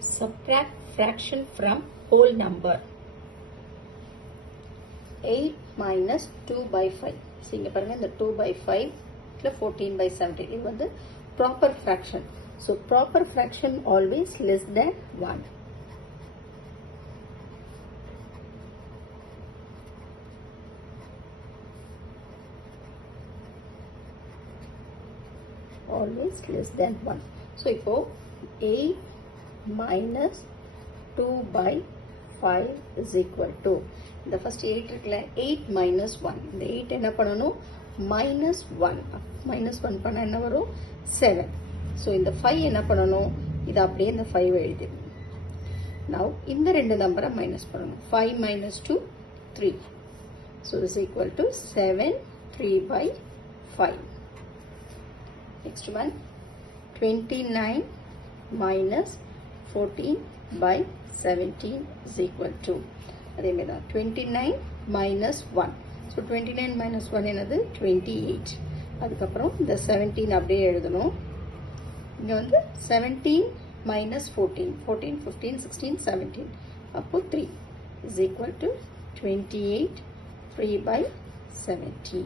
Subtract fraction from whole number. 8 minus 2 by 5. So, இங்க பாருங்க இந்த 2 by 5 14 by 17. இது வந்து proper fraction. So, proper fraction always less than 1. Always less than 1. So, இப்போ 8 minus 2 by 5 is equal to the first 8 இருக்குல்ல 8 minus 1. இந்த 8 என்ன பண்ணணும் minus 1. minus 1 பண்ணா என்ன வரும் 7. So, இந்த 5 என்ன பண்ணணும் இது அப்படியே இந்த 5 எழுதிடணும். Now, இந்த ரெண்டு நம்பரை minus பண்ணணும். 5 minus 2 3. So, this is equal to 7 3 by 5. Next one 29 minus 14 by 17 is equal to அதே மாதிரி தான் 29 minus 1. So 29 minus 1 என்னது 28. அதுக்கப்புறம் இந்த 17 அப்படியே எழுதணும். இங்கே வந்து 17 minus 14. 14, 15, 16, 17. அப்போ 3 is equal to 28 3 by 17.